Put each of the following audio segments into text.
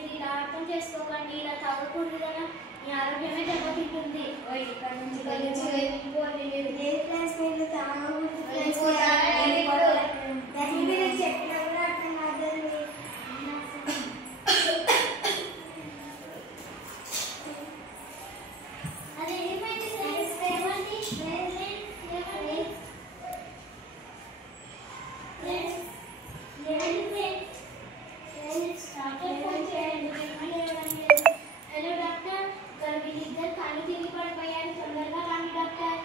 మీరు ఇలా అర్థం చేసుకోకండి, ఇలా తాగకూడదు కదా, మీ ఆరోగ్యమే దెబ్బతింటుంది. ఇక్కడ నుంచి చెప్పినా కూడా అర్థం కాదు. అదే ఏమైంది హలో డాక్టర్, వీళ్ళిద్దరు కళ్ళు తిరిగి పడిపోయారు, తొందరగా రండి డాక్టర్.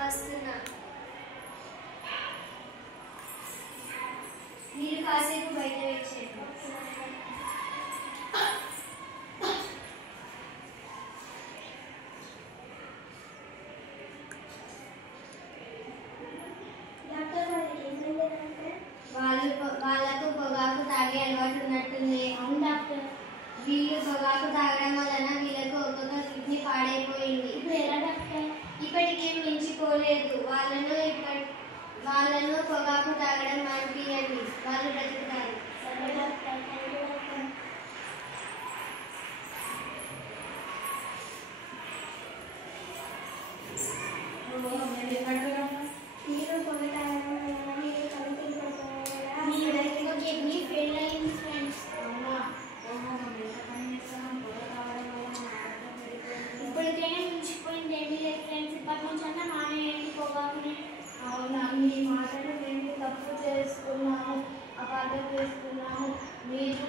వస్తున్నా. మీరు కాసేపు బయట వచ్చేయండి. వాళ్ళకు పొగాకు తాగే అలవాటు ఉన్నట్టుంది. అవును డాక్టర్. వీళ్ళు పొగాకు తాగడం వలన వీళ్ళకు ఒక్కొక్క కిడ్నీ పాడైపోయింది. ఇప్పుడు ఎలా డాక్టర్? ఇప్పటికేం మించిపోలేదు. వాళ్ళను పొగాకు తాగడం మానిపియండి, వాళ్ళు బ్రతుకుతారు. సరే డాక్టర్. కిడ్నీ ఫెయిల్ అయింది ఫ్రెండ్స్. ఇప్పటికైనా మించిపోయింది ఏమీ లేదు ఫ్రెండ్స్, ఇప్పటి నుంచి అన్నా మానేయండి పొగాకుని. అవునా, మీ మాటలు మేము తప్పు చేసుకున్నాము, అపార్థం చేసుకున్నాము. మీరు